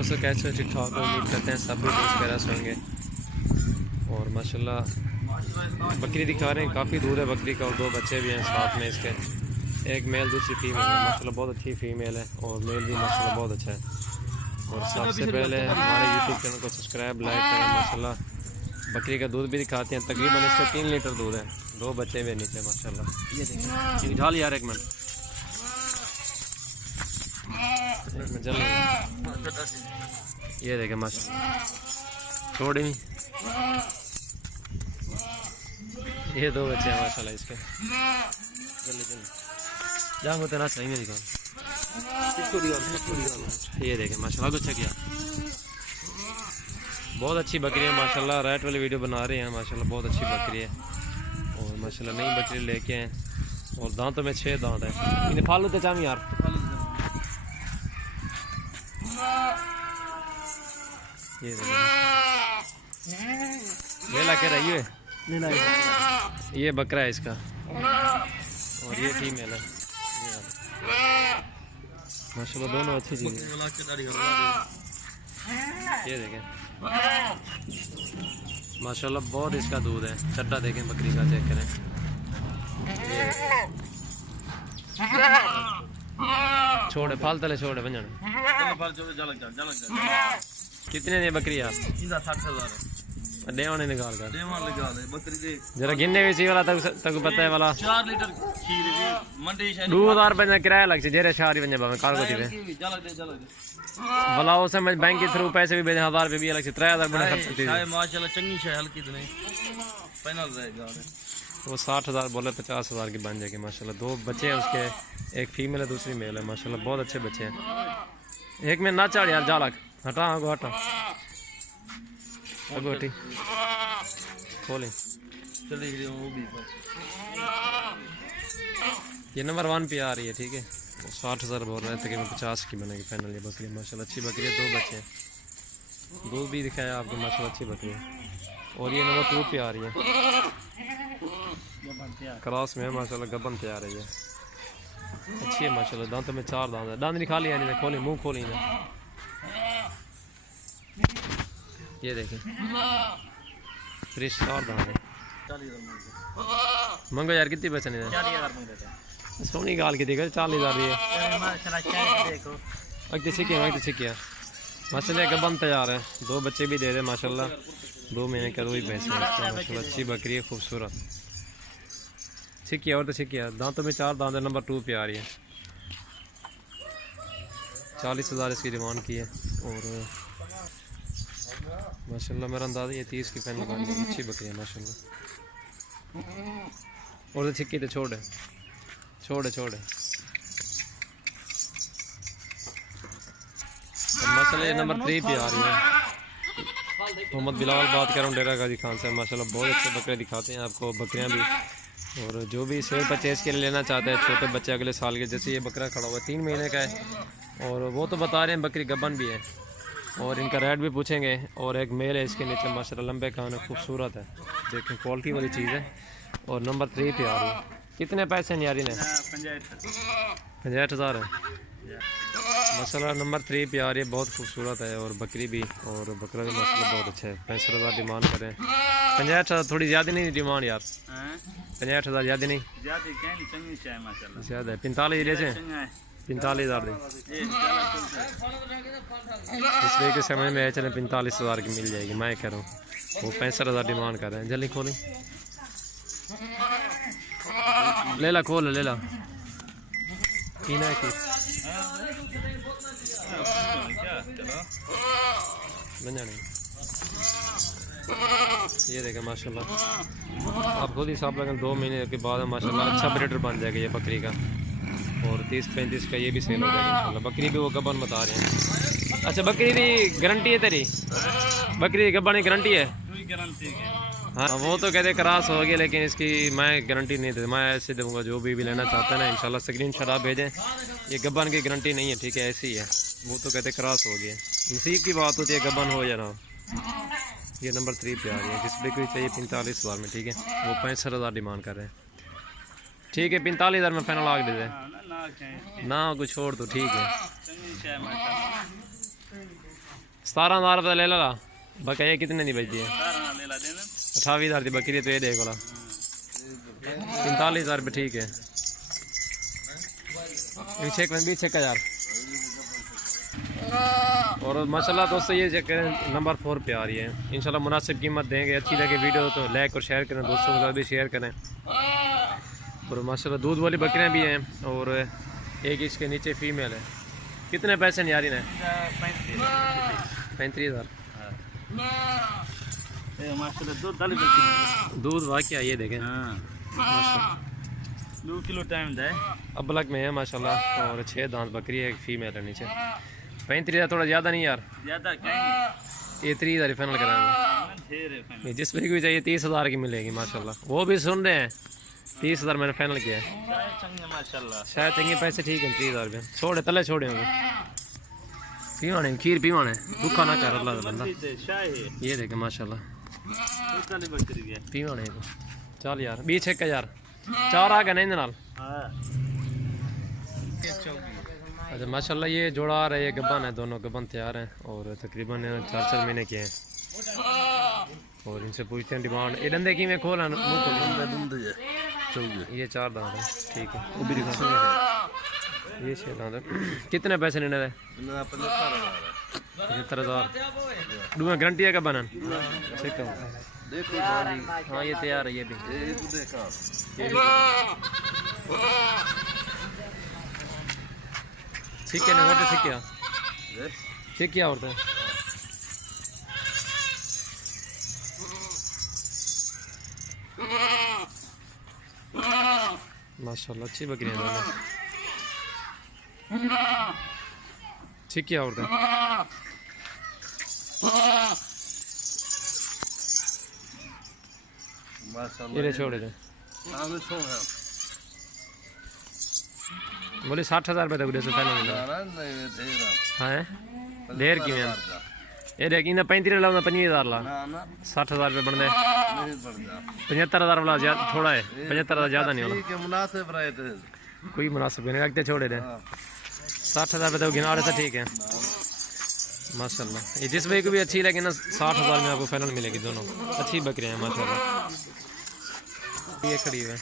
दोस्तों कैसे हो? ठीक ठाक उम्मीद करते हैं सब भी ठीक वगैरह होंगे। और माशाल्लाह बकरी दिखा रहे हैं, काफ़ी दूर है बकरी का और दो बच्चे भी हैं साथ में इसके, एक मेल दूसरी फीमेल है। माशाल्लाह बहुत अच्छी फीमेल है और मेल भी माशाल्लाह बहुत अच्छा है। और सबसे पहले हमारे यूट्यूब चैनल को सब्सक्राइब लाइक करें। माशाल्लाह बकरी का दूध भी दिखाते हैं, तकरीबन इसका 3 लीटर दूध है, दो बच्चे भी नीचे माशाल्लाह। ये देखिए ढाल यार एक मिनट चल, ये देखें माशाल्लाह छोड़ी नहीं, ये दो बच्चे हैं माशाल्लाह इसके। जल्दी जल्दी जाऊँगा तो ना चाहिए निकाल। ये देखें माशाल्लाह कुछ किया, बहुत अच्छी बकरी है माशाल्लाह। रेट वाली वीडियो बना रहे हैं माशाल्लाह, बहुत अच्छी बकरी है और माशाल्लाह नई बकरी लेके हैं और दांतों में 6 दांत है। इन्हें फालू तो चाहूँ यार, ये ले ला के रही है, ये बकरा है इसका और ये फीमेल है माशाल्लाह, दोनों अच्छी चीज़ है। ये देखें माशाल्लाह बहुत इसका दूध है, चड्डा देखें बकरी का, चेक करें। छोड़े फाल तले छोड़े बंजन। कितने ने बकरी आप? 60,000 देवाने निकाल कर बकरी दे जरा गिनने भी सी वाला तक पता है वाला 4 लीटर खीर मंडी 2000 रुपये किराया लग से जेरे शारी बंजे बावे कार को दिवे भला उसे मैं बैंक के थ्रू पैसे भी भेजे 1000 रुपये भी अलग से 3000 बना खर्च थी माशाल्लाह चंगी शे हल्की तो नहीं फाइनल रहेगा। वो 60,000 बोले 50,000 की बन जाएगी माशाल्लाह। दो बच्चे हैं उसके, एक फीमेल है दूसरी मेल है माशाल्लाह, बहुत अच्छे बच्चे हैं। एक में ना चढ़ यार जालक हटा आगो हटा अगो हटी खोले। ये नंबर 1 पे आ रही है, ठीक है। 60,000 बोल रहे थे कि 50 की बनेगी फाइनल। ये बकरी माशाल्लाह अच्छी बकरी है, दो बच्चे हैं, दूध भी दिखाया आपको माशाल्लाह अच्छी बकरी है। और ये नंबर 2 पे आ रही है, क्रॉस में है माशाल्लाह, गबन पे आ रही है, अच्छी है माशाल्लाह। दांतों में 4 दांत है, दांत नहीं खाली यानी खोली मुंह खोली ना। ये देखें फ्रेश 4 दांत है। मंगो यार कितनी बचने है? सोनी गाल की देखो 40,000 है। अगती छिकिया माशाल्लाह, गबन तैयार है, दो बच्चे भी दे रहे माशाल्लाह, 2 महीने का रोई भैंस है माशाल्लाह, अच्छी बकरी है खूबसूरत। छिकिया और तो छिकिया, दांतों में 4 दांत है, नंबर 2 पे आ रही है। 40,000 इसकी डिमांड की है और माशाल्लाह मेरा अंदाज़ा ये 30 की फाइनल बन जाएगी, अच्छी बकरी है माशाल्लाह। और तो छिक्की तो छोड़े माशाल्लाह। ये नंबर 3 पे आ रही है। मोहम्मद बिलाल बात कर रहा हूँ डेरा गाजी खान से। माशाल्लाह बहुत अच्छे बकरे दिखाते हैं आपको, बकरियाँ भी। और जो भी सेल परचेज़ के लिए लेना चाहते हैं, छोटे बच्चे अगले साल के, जैसे ये बकरा खड़ा हुआ है 3 महीने का है और वो तो बता रहे हैं बकरी गबन भी है और इनका रेट भी पूछेंगे। और एक मेल है इसके नीचे माशाल्लाह, लंबे कान है, खूबसूरत है, देखें क्वालिटी वाली चीज़ है। और नंबर 3 पे आ रही है। कितने पैसे हैं यारी ने? 65,000 है माशाल्लाह, नंबर 3 पे आ रही है, बहुत खूबसूरत है और बकरी भी, और बकरा भी माशाल्लाह बहुत अच्छा है। 65,000 डिमांड करें। 65,000 थोड़ी ज़्यादा नहीं डिमांड यार? 65,000 ज़्यादा नहीं, ज़्यादा है। 45 जैसे 45,000 दे इस तरीके से समझ में आए, चले 45,000 की मिल जाएगी। मैं कह रहा हूँ वो 65,000 डिमांड कर रहे हैं। जल्दी खोली, ले ला खोल ले ला की ना की बन जाने। ये देखें माशाल्लाह, आप खुद ही हिसाब लगा 2 महीने के बाद माशाल्लाह अच्छा ब्रीडर बन जाएगा ये बकरी का। और 30-35 का ये भी सेल हो जाएगा इंशाल्लाह। बकरी भी वो गबन बता रहे हैं। अच्छा बकरी की गारंटी है तेरी? बकरी की गबन की गारंटी है? हाँ वो तो कहते क्रॉस हो गया, लेकिन इसकी मैं गारंटी नहीं देता, मैं ऐसे दूंगा। जो भी लेना चाहता है ना इंशाल्लाह स्क्रीनशॉट आप भेजें। ये गबन की गारंटी नहीं है, ठीक है, ऐसी ही है। वो तो कहते क्रॉस हो गया, नसीब की बात होती है, गबन हो या ना। ये नंबर 3 पे आ रही है, जिस पर कोई चाहिए 45,000 में, ठीक है। वो 65,000 डिमांड कर रहे हैं, ठीक है। 45,000 में फाइनल आग दे दे ना, कुछ छोड़ तो ठीक है। 17,000 रुपये ले ला बाकी ये कितने नहीं बचती है 28,000 की बकरी तो ये देख बोला 45,000 रुपये ठीक है 6,000 और माशाल्लाह दोस्तों ये चेक करें नंबर 4 पे आ रही है। इंशाल्लाह मुनासिब कीमत देंगे। अच्छी लगे वीडियो तो लाइक और शेयर करें, दोस्तों के साथ भी शेयर करें। और माशाल्लाह दूध वाली बकरियां भी हैं और एक इसके नीचे फीमेल है। कितने पैसे नहीं आ रही ने 35,000 दूध वाकई ये देखें 2 किलो टाइम दे अबलक में है माशाल्लाह और 6 दांत बकरी है, एक फीमेल है नीचे। 35,000 थोड़ा ज़्यादा नहीं यार, ज्यादा ये 30,000 फाइनल कराएंगे। जिस पे भी चाहिए 30,000 की मिलेगी माशाल्लाह। वो भी सुन रहे हैं 30,000 मैंने फाइनल किया है। माशाल्लाह शायद चंगे पैसे ठीक है 30,000 रुपये छोड़े तले छोड़े होंगे। पीवाने खीर पीवाने दुखा ना कर अल्लाह का बंदा। ये देखे माशाल्लाह पीवाने को चल यार 20,000 4 आ गए नहीं नाल। अच्छा माशाल्लाह ये जोड़ा आ रहा है, ये गब्बन है, दोनों गब्बन तैयार हैं और तकरीबन 4-4 महीने के हैं। और इनसे पूछते हैं डिमांड। ये डंडे की में खोला ये 4 दांत है ठीक है। वो भी दिखा ये 6 दांत है। कितने पैसे लेने थे 75,000 दूसरा गारंटी है गब्बन ठीक है। हाँ ये तैयार है ये भी ठीक है ना ठीक क्या होता है माशाल्लाह अच्छी बकरियां हैं। ठीक क्या होता है ये छोड़े थे बोले 60,000 रुपये तक से पहले मिला हाँ देर की मैं ये देखी ना 35 ला 25,000 ला 60,000 रुपये बनते 75,000 वाला थोड़ा है 75,000 ज़्यादा नहीं होला कोई मुनासिब नहीं रखते छोड़े थे 60,000 रुपये तो गिना रहे थे ठीक है माशाल्लाह। ये जिस भाई को भी अच्छी लगे ना 60,000 में आपको फाइनल मिलेगी दोनों अच्छी बकरियाँ हैं माशाल्लाह। ये खड़ी है